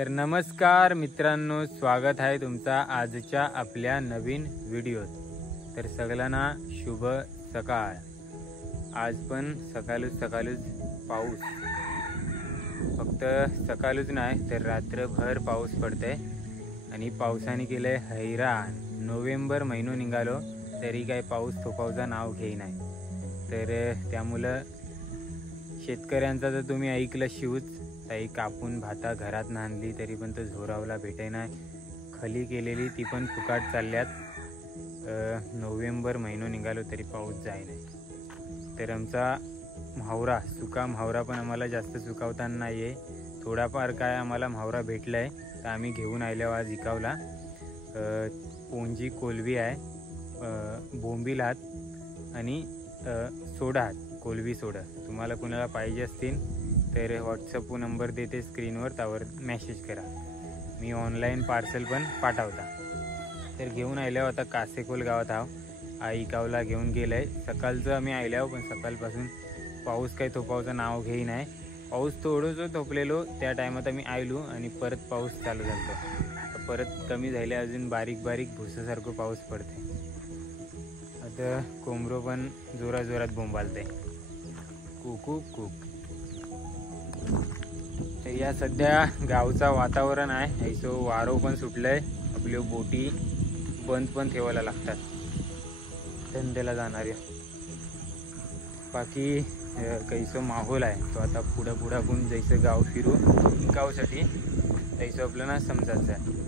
तर नमस्कार मित्रांनो, स्वागत आहे तुमचा आजच्या आपल्या नवीन व्हिडिओत। तर सगळ्यांना शुभ सकाळ। आज पण सकाळच पाऊस, फक्त सकाळच नाही तर रात्रभर पाऊस पडते आणि पावसाने केले हैराण। नोव्हेंबर महिना निघालो तरी काय पाऊस थोपावचा नाव घेई नाही। तर त्यामुळे शेतकऱ्यांचा तर तुम्ही ऐकलं शिवच, ताई कापून भाता घरात नांदली तरी पण तो झोरावला भेटे नाही। खली केलेली ती पण फुकाट चालल्यात। नोव्हेंबर महिना निघालो तरी पाऊस जाय नाही। तर आमचा म्हावरा सुका म्हावरा पण आम्हाला जास्त सुकावताना नाही आहे, थोडाफार काय आम्हाला म्हावरा भेटलाय तर आम्ही घेऊन आल्यावर आज इकावला। पोंजी कोलवी आहे, बोंबील हात आणि सोडा हात, कोलवी सोडा। तुम्हाला कोणाला पाहिजे असतील तर व्हॉट्सअप नंबर देते स्क्रीनवर, त्यावर मेसेज करा, मी ऑनलाईन पार्सल पण पाठवता। तर घेऊन आल्यावर आता कासेकोल गावात आहो, आई कावला घेऊन गेलाय। सकाळचं आम्ही आल्यावर पण सकाळपासून पाऊस काही थोपावचं नाव घेई नाही। पाऊस थोडंसं थोपलेलो त्या टायमात आम्ही आयलो आणि परत पाऊस चालू झाला। परत कमी झाले, अजून बारीक बारीक भुसासारखं पाऊस पडते। आता कोंबरो पण जोरात बोंबालते, कुकू कुक। तर या सध्या गावचा वातावरण आहे ऐसो, वारो पण सुटलंय, आपल्या बोटी बंद पण ठेवायला लागतात धंद्याला जाणाऱ्या। बाकी कैसो माहोल आहे तो आता पुढं आपण जैसे गाव फिरू गावसाठी तैसं आपल्याला समजायचं आहे।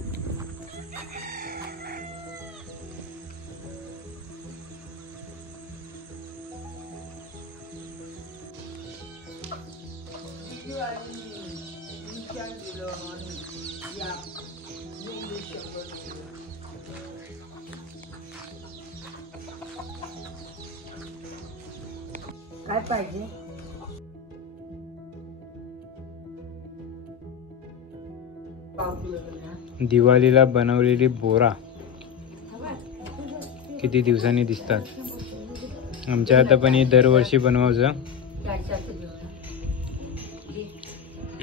काय पाहिजे? दिवाळीला बनवलेली बोरा किती दिवसांनी दिसतात। आमच्या आता पण हे दरवर्षी बनवायचं,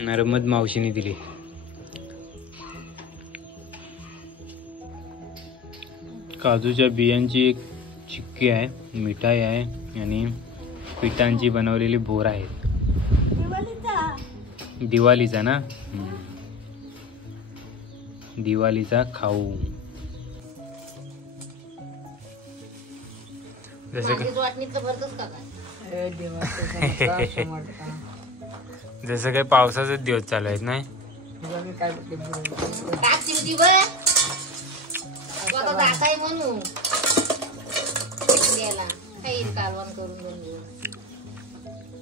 नर्मद मावशीने दिली। काजूच्या बियांची एक चिक्की आहे, मिठाई आहे आणि पिठांची बनवलेली बोरा आहे। दिवाळीचा ना, दिवाळीचा खाऊ। जसं काही पावसाचाच दिवस चालू आहेत नाही।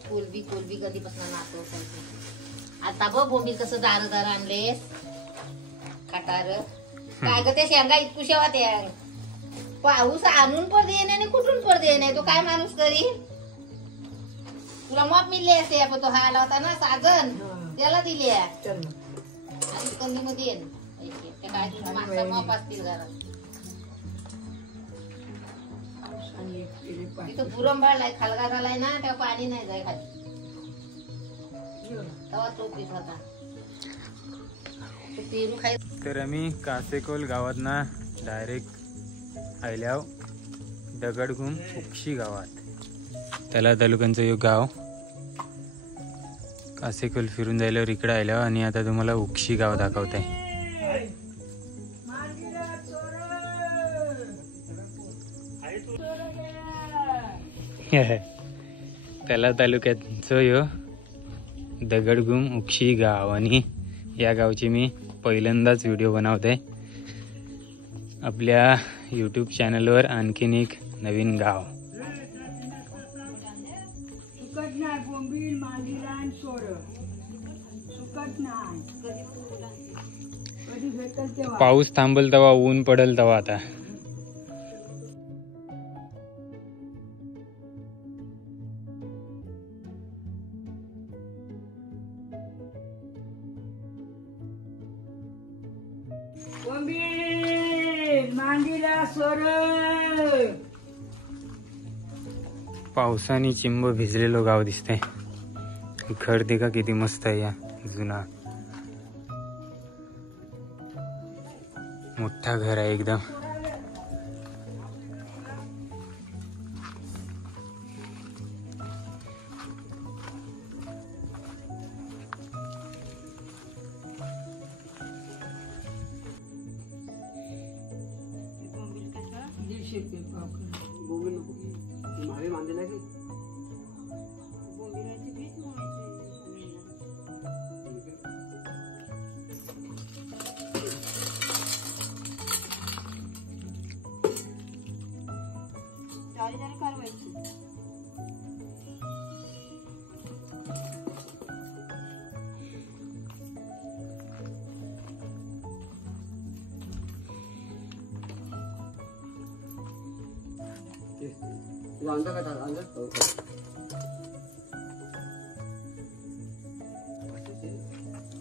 कोलबी कधीपासून नातो आता बघ बोंबील कसं दार आणलेस कटार काय ग ते शेंगा इतकू शेवा त्या पाऊस आणून पण दे नाही आणि कुठून पण दे नाही, तो काय माणूस करी? तुला मॉप मिळले असते आपण, तो हा आला होता ना साजन त्याला दिली आणि कमी मध्ये काय मागचा मॉप असतील घरात। तिथं पुरंबाळलाय खालगा झालाय ना, तेव्हा पाणी नाही जाय खाली, तेव्हा तो पीत होता पेरू खाय। तर आम्ही कासेकोल गावात ना डायरेक्ट आयल्याव दगडघूम उक्षी गावात, त्याला तालुक्यांचं एक गाव। कासेकोल फिरून जायल्यावर इकडे आल्यावर आणि आता तुम्हाला उक्षी गाव दाखवत आहे। त्याला तालुक्याचं यो दगडघूम उक्षी गाव आणि या गावची मी पहिल्यांदाच व्हिडिओ बनवते आपल्या यूट्यूब चॅनलवर। आणखीन एक नवीन गाव। पाऊस थांबल तेव्हा ऊन पडल तेव्हा आता पावसाने चिंब भिजलेलो गाव दिसते। घर देखा किती मस्त आहे या जुना। मोठा घर आहे एकदम.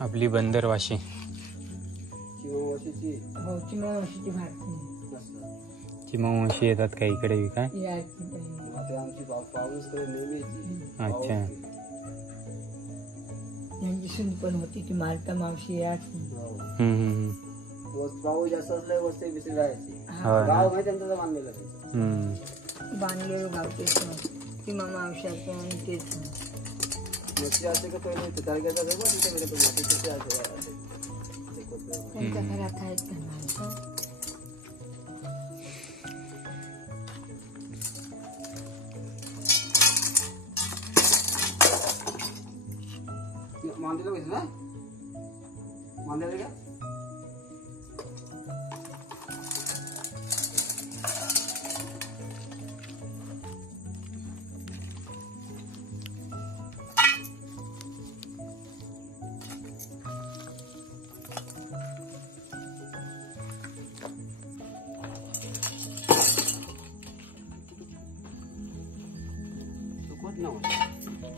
आपली बंदरवाशी. चिमावशी येतात का इकडे विकाय? अच्छा. यांची सून पण होती ती मालता मावशी याची. पाऊस जास्त असल्या वस्ती बिस्ती राहायची. हो ना. गाव माहिती त्यांचं बांधलेलं. बांधलेलं गाव तेच किंवा मावशाचं आणि तेच मच्छी असते का पहिले तारखेला जाऊ बा तिथे म्हणजे मच्छी तिथे असते. त्यांच्या घरात आहेत का माणसं. मांदेला घेतलं ना मांदेला का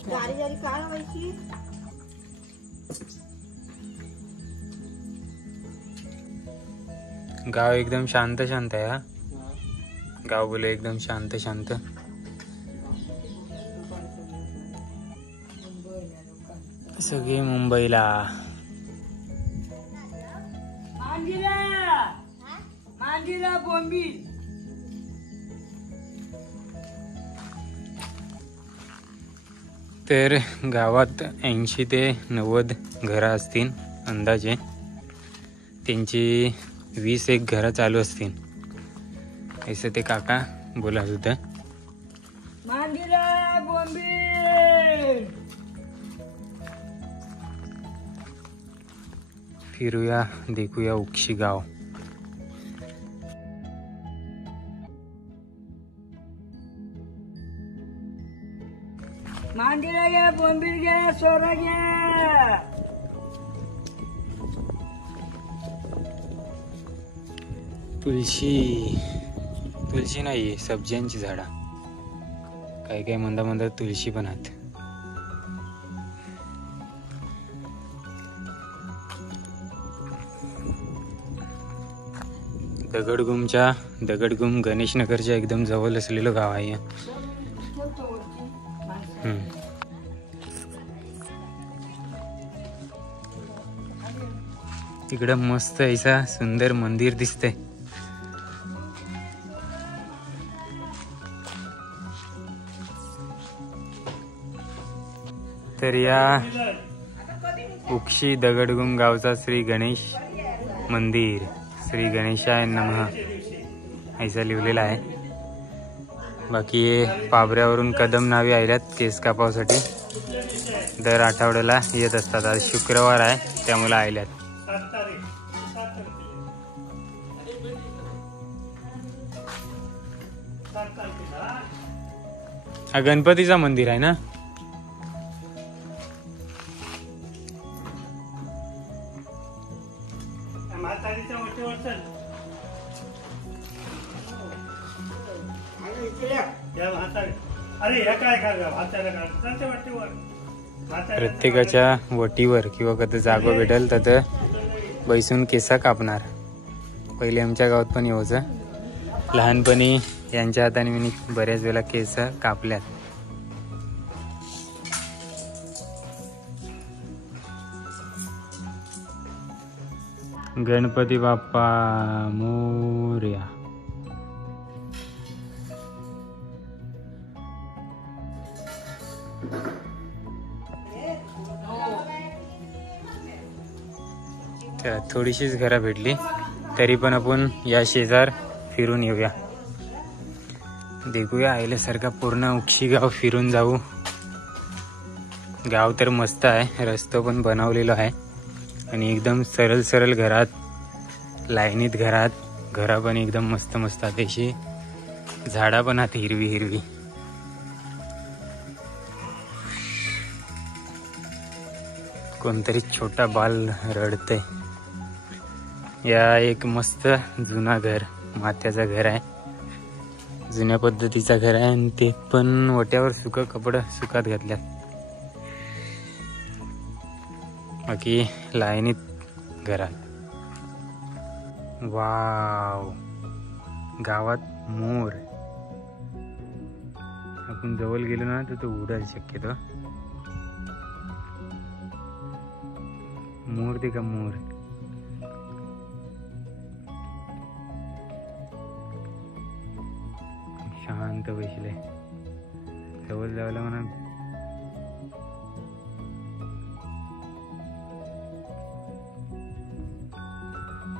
जारी जारी काय व्हायची. गाव एकदम शांत शांत आहे. हा गाव बोले एकदम शांत शांत. सगळे मुंबईला. तर गावात 80 ते 90 घरं असतील अंदाजे. त्यांची 20 घरं चालू असतील असं ते काका बोलत होतं. फिरूया देखूया उक्षी गाव. मांडीला घ्या बोंबील घ्या सोरा घ्या. तुळशी नाही सब्ज्यांची झाडा. काही काही मंदा मंदा तुळशी पण आहेत. दगडगुम गणेशनगरच्या एकदम जवळ असलेलं गाव आहे. इकडं मस्त ऐसा सुंदर मंदिर दिसतंय. तर या उक्षी दगडगुम गावचा श्री गणेश मंदिर, श्री गणेशाय नमः ऐसा लिहिलेला आहे. बाकी पाबऱ्यावरून कदम नावे आल्यात केस कापासाठी. दर आठवड्याला येत असतात. आज शुक्रवार आहे त्यामुळे आल्यात. हा गणपतीचा मंदिर आहे ना. प्रत्येकाच्या वटीवर किंवा कधी जागा भेटेल तर बैसून केसा कापणार. पहिले आमच्या गावात पण यायचं. लहानपणी यांच्या हाताने मी बऱ्याच वेळा केस कापल्यात. गणपती बाप्पा मोरया. चला, थोडीशीच घरं भेटली तरी पण आपण या शेजार फिरून येऊया. देखूया आयल्यासारखा पूर्ण उक्षी गाव फिरून जाऊ. गाव तर मस्त आहे, रस्तो पण बनवलेलो आहे आणि एकदम सरळ सरळ घरात, लाईनीत घरा पण एकदम मस्त मस्त अतिशय. झाडा पण आहेत हिरवी हिरवी. कोणतरी छोटा बाल रडतय. या एक मस्त जुना घर, मात्याचा घर आहे, जुन्या पद्धतीचा घर आहे आणि ते पण वट्यावर सुका कपडे सुकात घातल्यात. बाकी लाईनीत घरात. वाव, गावात मोर. आपण जवळ गेलो ना तर तो उडाल शक्यतो. मोर ते का मोर. शांत बसले. जवळ जायला म्हणा.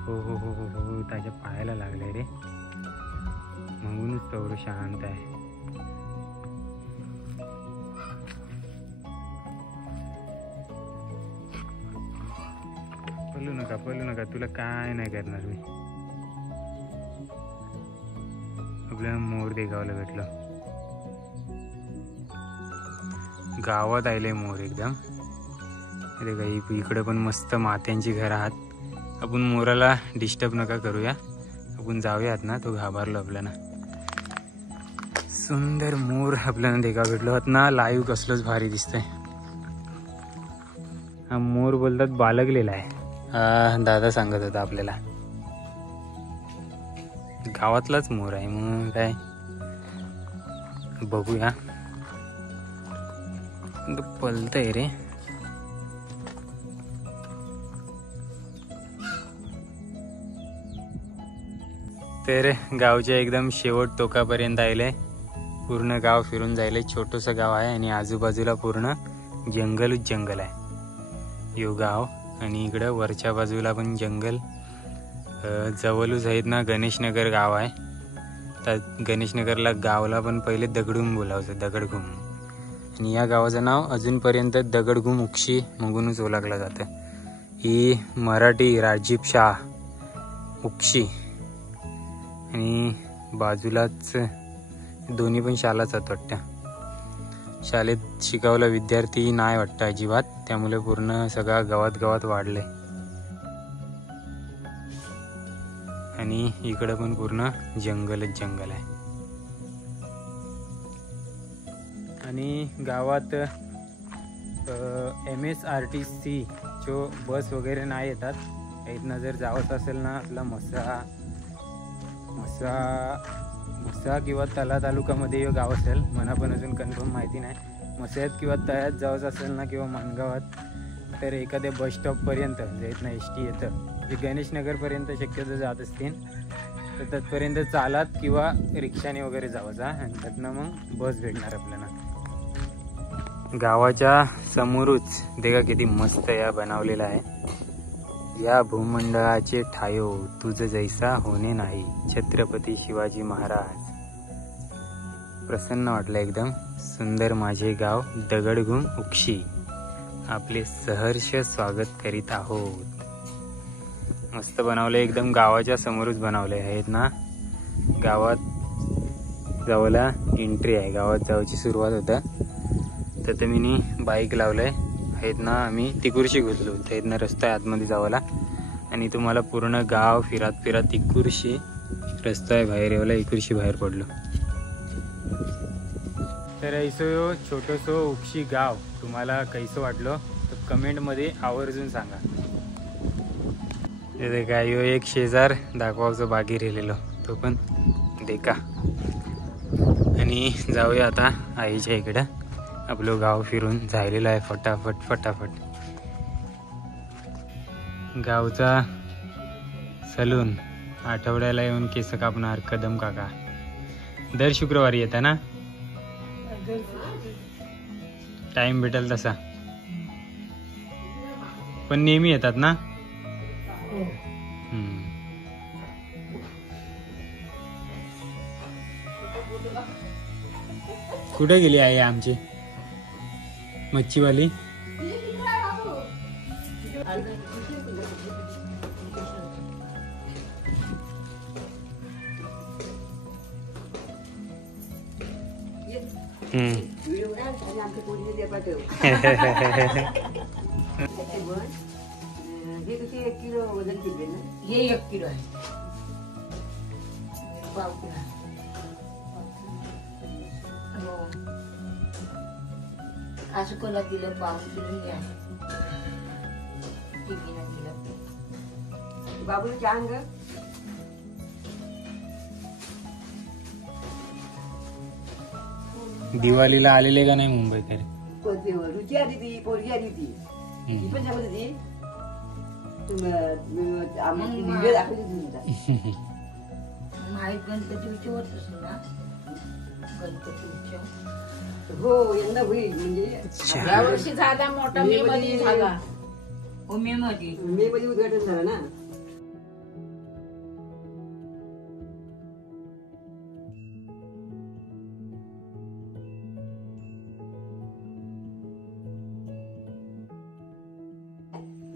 हो हो हो हो हो, त्याच्या पायाला लागले रे, म्हणूनच तेवढं शांत आहे. पळू नका, तुला काय नाही करणार मी. आपल्याला मोर देखावला भेटलं. गावात आले मोर एकदम. अरे काही इकडे पण मस्त मात्यांची घर आहात. आपण मोराला डिस्टर्ब नका करूया, आपण जाऊयात ना. तो घाबरलो आपल्याला. सुंदर मोर आपल्याला देखावा भेटलो आहात ना. लाईव्ह कसलंच भारी दिसतंय. हा मोर बोलतात बालगलेला आहे. दादा सांगत होता आपल्याला. गावातलाच मोर आहे मग काय. बघूया. पलतय रे. तर गावच्या एकदम शेवट टोकापर्यंत आले. पूर्ण गाव फिरून जायले. छोटंसं गाव आहे आणि आजूबाजूला पूर्ण जंगलच जंगल आहे यो गाव. आणि इकडं वरच्या बाजूला पण जंगल. जवळच आहेत ना गणेशनगर गाव आहे. तर गणेशनगरला गावला पण पहिले दगडूम बोलावचं, दगडघूम. आणि या गावाचं नाव अजूनपर्यंत दगडघूम उक्षी म्हणूनच ओळखलं जातं. ही मराठी राजीव शाह उक्षी. आणि बाजूलाच दोन्ही पण शालाच आहेत वाटतं. शाळेत शिकवला विद्यार्थी नाही वाटतं अजिबात, त्यामुळे पूर्ण सगळा गावात वाढले. आणि इकडं पण पूर्ण जंगलच जंगल आहे. आणि गावात MSRTC जो बस वगैरे नाही येतात. इथनं जर जावत असेल ना आपला म्हसा किंवा तला तालुक्यामध्ये हे गाव असेल, मला पण अजून कन्फर्म माहिती नाही. मसळ्यात किंवा तळ्यात जावंच असेल ना किंवा माणगावात, तर एखाद्या बस स्टॉपपर्यंत जायत ना ST येतं. जे गणेशनगरपर्यंत शक्यतो जात असतील तर तिथपर्यंत चालत किंवा रिक्षाने वगैरे जावंचा. आणि त्यातनं मग बस भेटणार आपल्याला. गावाच्या समोरच देखा किती मस्त या बनवलेला आहे. या भूमंडळाचे ठायो तुझ जैसा होणे नाही, छत्रपती शिवाजी महाराज. प्रसन्न वाटलं एकदम. सुंदर माझे गाव दगडघूम उक्षी, आपले सहर्ष स्वागत करीत आहोत. मस्त बनवले एकदम. गावाच्या समोरच बनवले आहेत ना. गावात जावला एंट्री आहे. गावात जायची सुरुवात होता. तर मी बाईक लावलंय आहेत ना. आम्ही तिकुर्शी घुसलो. इथनं रस्ता आहे आतमध्ये जावाला. आणि तुम्हाला पूर्ण गाव फिरत तिकुर्शी रस्ता आहे बाहेर यावला. इकुर्शी बाहेर पडलो. तर ऐसो छोटंसं उक्षी गाव तुम्हाला कैसं वाटलं तर कमेंटमध्ये आवर्जून सांगा. ते काय एक शेजार दाखवायचं बाकी राहिलेलो तो पण देखा. आणि जाऊया आता आईच्या इकडं. आपलं गाव फिरून झालेलं आहे फटाफट. गावचा सलून आठवड्याला येऊन केस कापणार कदम काका. दर शुक्रवारी येता ना? टाइम भेटेल तसा. पण नेहमी येतात ना? हम्म. कुठे गेली आहे आमची मच्छीवाली? व्हिडिओ ना आणि आमच्या पोरीने ते पाठव. हे किती 1 किलो वजन किती ना? हे 1 किलो आहे. पाव किलो आहे. हो. असं कोला दिलं पाव किलो हे आहे. टिफिन दिलं. बाबूला चहा आण ग. दिवाळीला आलेले का नाही मुंबईकर? कोणती रुची आली ती पोरगी आली ती ती पण सांगत होती व्हिडिओ दाखवली तुमचा. माहीत गणपती उत्सव होतच ना. गणपती उत्सव हो यंदा होईल म्हणजे या वर्षी झाला मोठा मे मध्ये झाला. हो मे मध्ये उद्घाटन झालं ना.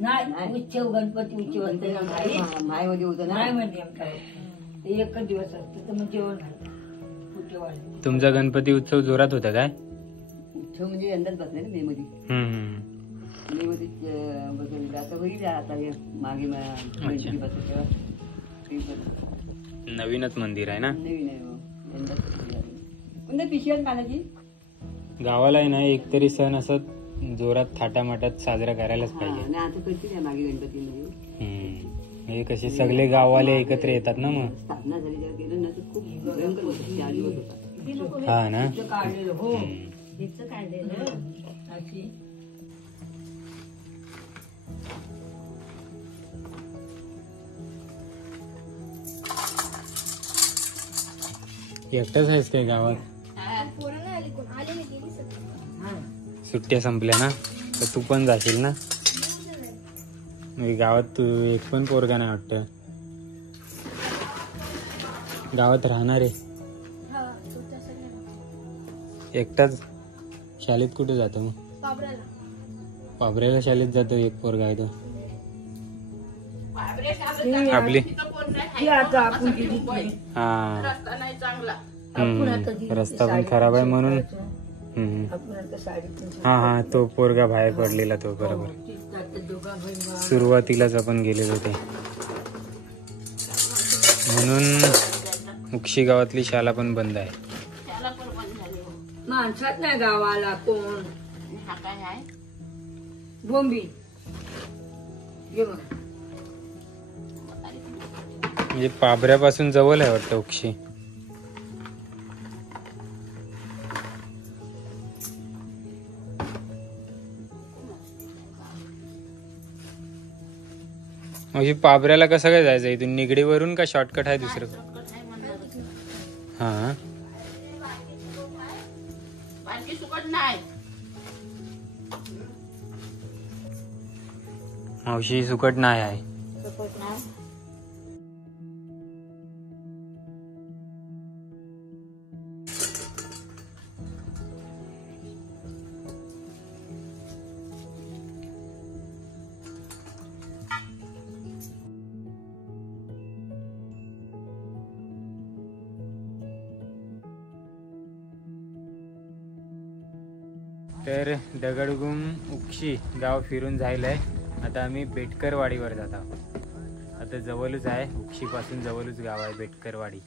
नाही उत्सव गणपती उत्सव माय मध्ये होतं ना. नाही मध्ये आमचा एकच दिवस असतो तर मग जेवण उत्सव. तुमचा गणपती उत्सव जोरात होता काय? उत्सव म्हणजे यंदाच बसले ना मे मध्ये. मे मध्ये बसवलेलं आता होईल आता हे मागे गणपती बसले तेव्हा नवीनच मंदिर आहे ना? नवीन आहे हो. यंदाच कोणत्या पिशव्यात पाण्याची. गावाला आहे ना एकतरी सण असं जोरात थाटामाटात साजरा करायलाच पाहिजे. आणि आता करतील या मागे गणपतीमध्ये. हे कसे सगळे गाववाले एकत्र येतात ना मग. स्थापना झाली तेव्हा गेलं ना तर खूप भयंकर होतं. 4 दिवस होता. हा ना. काढलेलं हो हिचं काढलेलं अशी. एकटाच आहेस काय गावात? सुट्ट्या संपल्या ना तर तू पण जाशील ना? गावात तू एक पण पोरगा नाही वाटत. गावात राहणार आहे एकटाच. शाळेत कुठे जातो मग? पाबऱ्याला शाळेत जातो एक पोरगा आहे तो. आपली हा रस्ता पण खराब आहे म्हणून. हा हा तो पोरगा बाहेर पडलेला तो बरोबर. सुरुवातीलाच आपण गेलेलो होते म्हणून उक्षी गावातली शाळा पण बंद आहे. माणसात नाही गावाला कोण. बोंबी म्हणजे पाबऱ्यापासून जवळ आहे वाटतं उक्षी. म्हणजे पाबऱ्याला कसं काय जायचं इथून? निगडीवरून का शॉर्टकट आहे दुसरं? हा मावशी सुकट नाही आहे. तर दगडगुम उक्षी गाव फिरून झालंय. आता आम्ही बेटकरवाडीवर जात आहोत. आता जवळच आहे उक्षीपासून जवळच गाव आहे बेटकरवाडी.